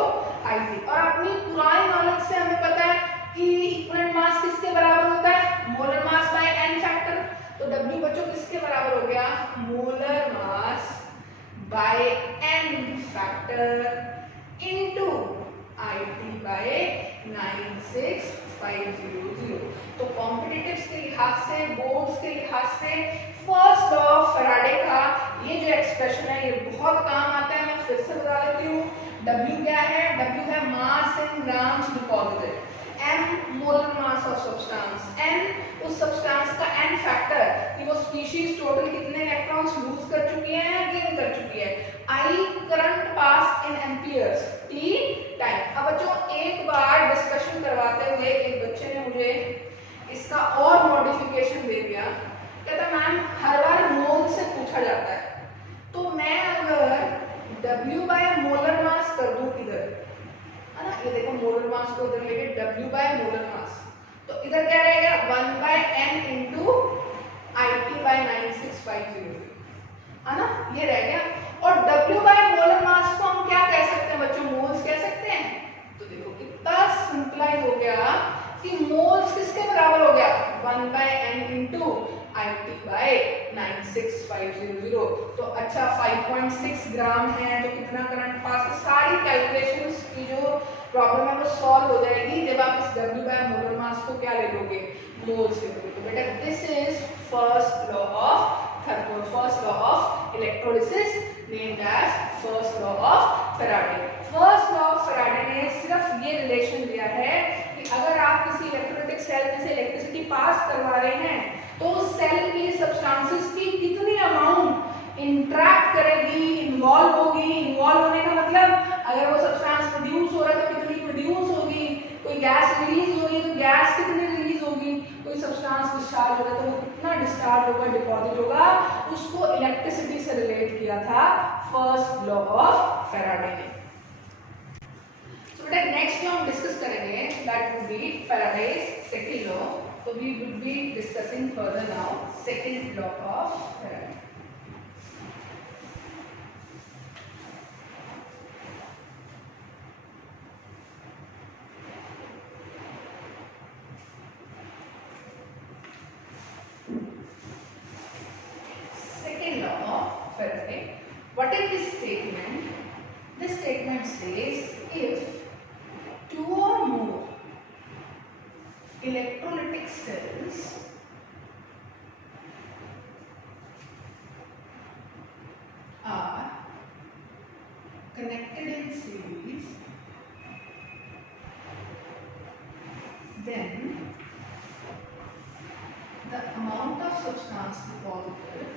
IT। और अपनी पुरानी नॉलेज से हमें पता है कि इक्विवेलेंट मास किसके बराबर होता है? Molar mass by n factor. तो W बच्चों किसके बराबर हो गया? Molar mass by n factor into IT by 96500। तो कॉम्पिटिटिव्स के लिहाज से, बोर्ड्स के लिहाज से फर्स्ट लॉ ऑफ फैराडे का ये जो एक्सप्रेशन है ये बहुत काम आता है। मैं फिर से बता देती हूँ, W क्या है? W है mass in grams deposited, M molar mass of substance, N उस सब्सटेंस का N फैक्टर कि वो स्पीशीज टोटल कितने इलेक्ट्रॉन्स लूज कर चुकी है, गेन कर चुकी है, I current pass in amperes, T time. अब बच्चों एक बार डिस्कशन करवाते हुए एक बच्चे ने मुझे इसका और मॉडिफिकेशन दे दिया, कहता मैम हर बार मोल से पूछा जाता है, तो मैं अगर W बाय मोलर मास कर दूं इधर, है ना, ये देखो मोलर मास को इधर लेके W बाय मोलर मास, तो इधर क्या रहेगा 1 by n into IT by 9650, है ना, ये रह गया। और W बाय मोलर मास को हम क्या कह सकते हैं बच्चों? मोल्स कह सकते हैं। तो देखो कितना सिंपलाइज हो गया कि मोल्स किसके बराबर हो गया? 1 by n into IT by 96500। तो अच्छा 5.6 ग्राम है तो कितना करंट पास? सारी कैलकुलेशंस की जो प्रॉब्लम है वो सॉल्व हो जाएगी जब आप इस W बाय मोलर मास को क्या ले लोगे? मोल्स ले लोगे। तो बेटा this is first law of electrolysis named as first law of Faraday. First law of Faraday ने सिर्फ ये रिलेशन दिया है कि अगर आप किसी इलेक्ट्रोलाइटिक सेल में से इलेक्ट्रिसिटी पास करवा रहे हैं तो सेल की सब्सटेंसेस की कितनी अमाउंट इंटरैक्ट करेगी, इन्वॉल्व होगी। इन्वॉल्व होने का मतलब अगर वो सब्सटेंस प्रोड्यूस हो रहा है तो कितनी प्रोड्यूस होगी, कोई गैस रिलीज होगी तो गैस कितनी रिलीज होगी, कोई सब्सटेंस डिस्चार्ज हो रहा है तो वो कितना डिस्चार्ज होगा, डिपॉजिट होगा, उसको इलेक्ट्रिसिटी से रिलेट किया था फर्स्ट लॉ ऑफ फैराडे ने। बेटा नेक्स्ट जो हम डिस्कस करेंगे that would be Faraday's second law. So we will be discussing further now second law of Faraday. Second law of Faraday. What is this statement? This statement says if two or more electrolytic cells are connected in series, then the amount of substance deposited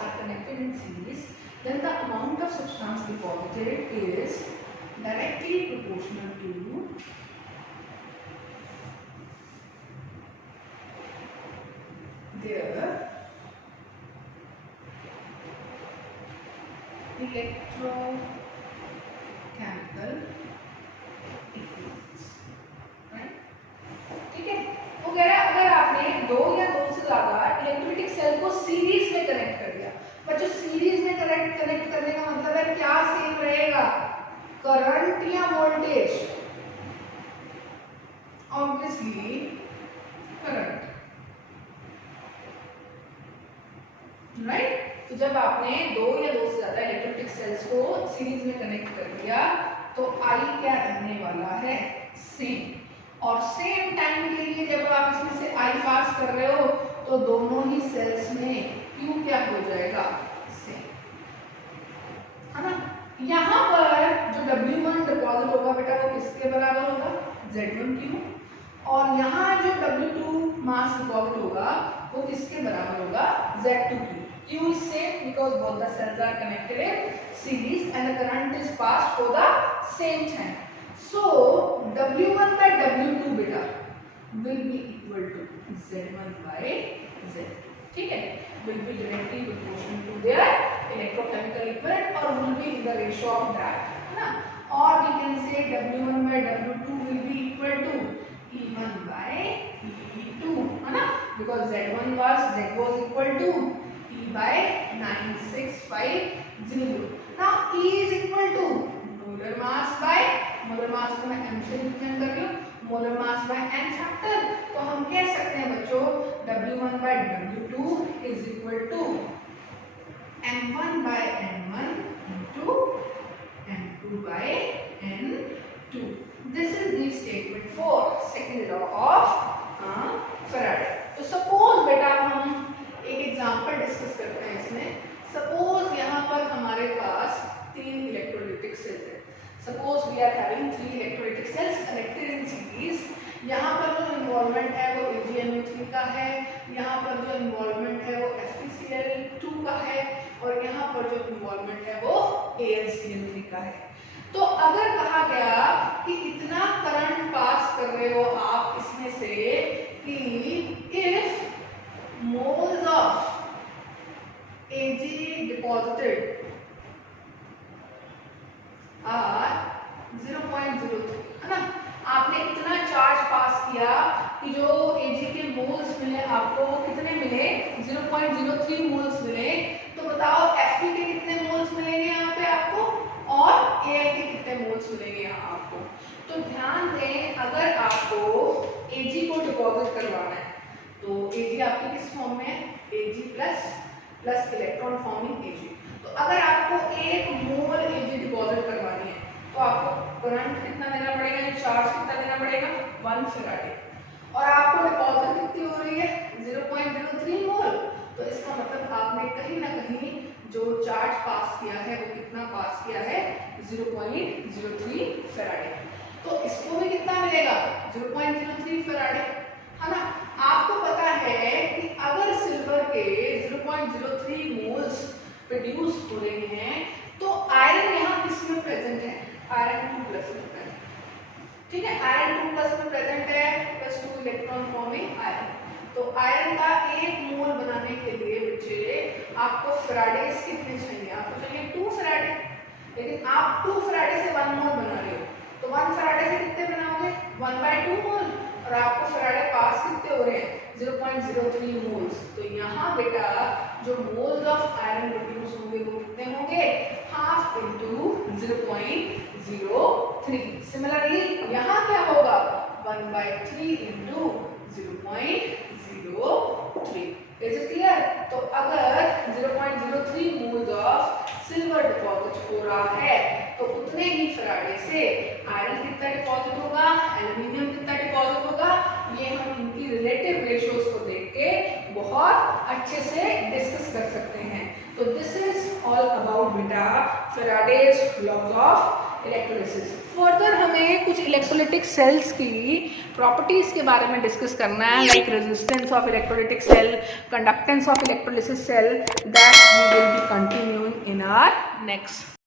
are connected in series, then the amount of substance deposited is directly proportional to their electrochemical equivalence, right? ठीक है, वो कह रहा है अगर आपने दो या दो से ज्यादा इलेक्ट्रोलाइटिक सेल को सीरीज में कनेक्ट कर दिया, बच्चों सीरीज में कनेक्ट करने का मतलब है क्या सेम रहेगा? करंट या वोल्टेज? Obviously current, right. तो जब आपने दो या दो से ज्यादा इलेक्ट्रोलाइटिक सेल्स को सीरीज में कनेक्ट कर दिया तो आई क्या रहने वाला है? सेम। और सेम टाइम के लिए जब आप इसमें से आई पास कर रहे हो तो दोनों ही सेल्स में क्यू क्या हो जाएगा? सेम, है ना। यहाँ पर जो W1 डिपॉजिट होगा बेटा वो किसके बराबर होगा? Z1Q। और यहाँ जो W2 मास डिपॉजिट होगा वो किसके बराबर होगा? Z2Q। Q is same because both the cells are connected in series and the current is passed for the same time. So W1 by W2 beta will be equal to Z1 by Z2. ठीक है, will be directly proportional to their electrochemical equivalent or will be in the ratio of that, है ना। और we can say W1 by W2 will be equal to E1 by E2, है ना, because Z1 was equal to E by 9650. Now E is equal to molar mass by molar mass को मैं m से represent कर रही हूँ, molar mass by n factor. तो हम कह सकते हैं बच्चों W1 by W2 is equal to m1 by n1 into m2 by n2. This is the statement 4 second law of Faraday. तो सपोज बेटा हम एक एग्जांपल डिस्कस करते हैं इसमें। सपोज यहाँ पर हमारे पास 3 इलेक्ट्रोलाइटिक सेल्स है। Suppose we are having 3 electrolytic cells connected in series. यहाँ पर जो इन्वॉल्वमेंट है वो AgNO3 का है, यहाँ पर जो इन्वॉल्वमेंट है वो FeCl2 का है, और यहाँ पर जो इन्वॉल्वमेंट है वो AlCl3 का है। तो अगर कहा गया कि इतना करंट पास कर रहे हो आप इसमें से कि if moles of Ag deposited are 0.03, है ना। आपने इतना चार्ज पास किया कि जो Ag के मोल्स मिले आपको कितने मिले, 0.03 मोल्स मिले। तो बताओ Fe के कितने मोल्स मिलेंगे यहाँ पे आपको, और Al के कितने मोल्स मिलेंगे यहाँ आपको। तो ध्यान दें, अगर आपको Ag को डिपॉजिट करवाना है तो Ag आपकी किस फॉर्म में है, Ag plus electron forming Ag। तो अगर आपको 1 मोल Ag डिपॉजिट करवानी है तो आपको करंट कितना देना पड़ेगा, चार्ज कितना देना पड़ेगा, 1 फैराडे। और आपको डिपॉजिट कितनी हो रही है, 0.03 मोल। तो इसका मतलब आपने कहीं ना कहीं जो चार्ज पास किया है वो कितना पास किया है, 0.03 फैराडे। तो इसको भी कितना मिलेगा, 0.03 फैराडे, है ना। आपको पता है कि अगर सिल्वर के 0.03 मोल्स प्रोड्यूस हो रहे हैं तो आयरन यहाँ किसमें प्रेजेंट है, आयरन 2+ में प्रेजेंट, ठीक है। आयरन 2+ में प्रेजेंट है, +2 इलेक्ट्रॉन फॉर्मिंग आयरन। तो आयरन का 1 मोल बनाने के लिए बच्चे आपको फैराडेस कितने चाहिए, आपको चाहिए 2 फैराडे। लेकिन आप 2 फैराडे से 1 मोल बना रहे हो, तो 1 फैराडे से कितने बनाओगे, 1/2 मोल। और आपको फैराडे पास कितने हो रहे हैं, 0.03 मोल्स। तो यहाँ बेटा जो मोल्स ऑफ आयरन प्रोड्यूस होंगे वो कितने होंगे, हाफ इंटू 0.03। सिमिलरली यहाँ क्या होगा, 1/3 इंटू 0.03। Is it clear. तो अगर 0.03 मोल्स ऑफ सिल्वर डिपॉजिट हो रहा है तो उतने ही फैराडे से आयरन कितना डिपॉजिट होगा, एल्यूमिनियम कितना डिपॉजिट होगा। ये हम इनकी रिलेटिव रेशियोज को देख के बहुत अच्छे से डिस्कस कर सकते हैं। तो दिस इज ऑल अबाउट बेटा Faraday's laws of electrolysis. Further हमें कुछ इलेक्ट्रोलाइटिक सेल्स की प्रॉपर्टीज के बारे में डिस्कस करना है, like resistance of electrolytic cell, conductance of electrolysis cell, that we will be continuing in our next